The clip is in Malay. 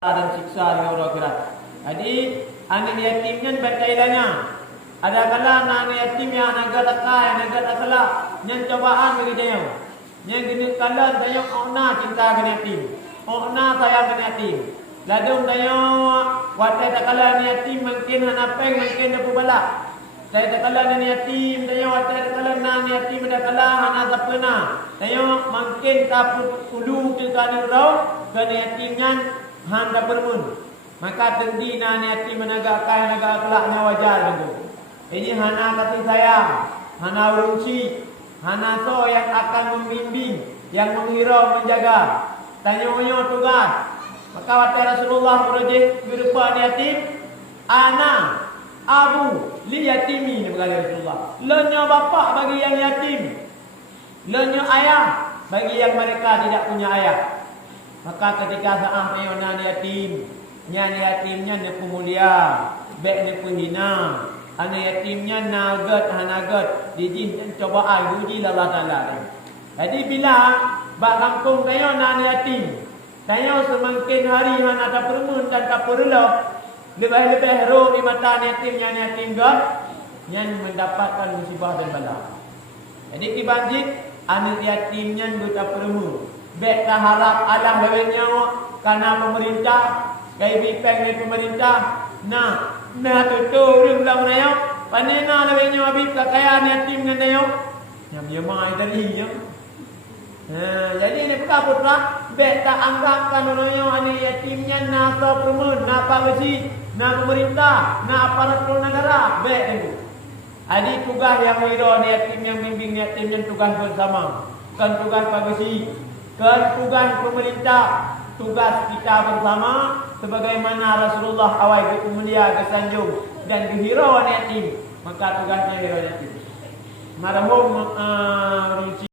dan siksa di orang akhirat. Jadi anak yatimnya berkaitannya. Ada kala anak yatim yang agak lekai, agak salah, yang cobaan bagi dia. Yang gini kala dia ona cinta ke yatim, ona sayang ke yatim. Lalu dia waktu tak kala yatim mungkin hana peng mungkin dia bala. Saya tak kala yatim dia waktu tak kala yatim ada kala hana sapena. Dia mungkin tak perlu ke kali rau ke yatimnya. Handa bermun, maka tendi na yatim menagak kaya menagak kelaknya wajar dulu. Ini hana kasih sayang, hana urunci, hana so yang akan membimbing, yang menghirau, menjaga. Tanya-tanya tugas. Maka waktu Rasulullah berjih berupa yatim, ana, abu, li yatimi, ni berkata Rasulullah. Lenya bapa bagi yang yatim, lenya ayah bagi yang mereka tidak punya ayah. Maka ketika saat ayunan yatim, yatimnya ni pemulia, baik ni penghina, anak yatimnya nagat, hanagat, dijin dan cobaan uji Allah Taala. Jadi bila bak kampung kayo nan yatim, kayo semakin hari hana ada permun dan tak perlu lebih-lebih ro di mata yatim gat, yang mendapatkan musibah dan bala. Jadi kibanjit anak yatimnya buta permun. Baik tak harap Allah lebih nyawa karena pemerintah kaya bipeng dari pemerintah nah tutup ring dalam raya panina lebih nyawa bip kekayaan yatim dengan dia yang dia mai tadi ya. Jadi ini perkara putra baik tak anggapkan orang ani yatimnya nasa permun na pagasi na pemerintah na aparat negara baik itu. Jadi tugas yang hiro yatim yang bimbing yatimnya tugas bersama kan tugas pagasi kan tugas pemerintah, tugas kita bersama sebagaimana Rasulullah awal mulia kesanjung dan dihirauan yatim, maka tugasnya hirauan yatim. Marhum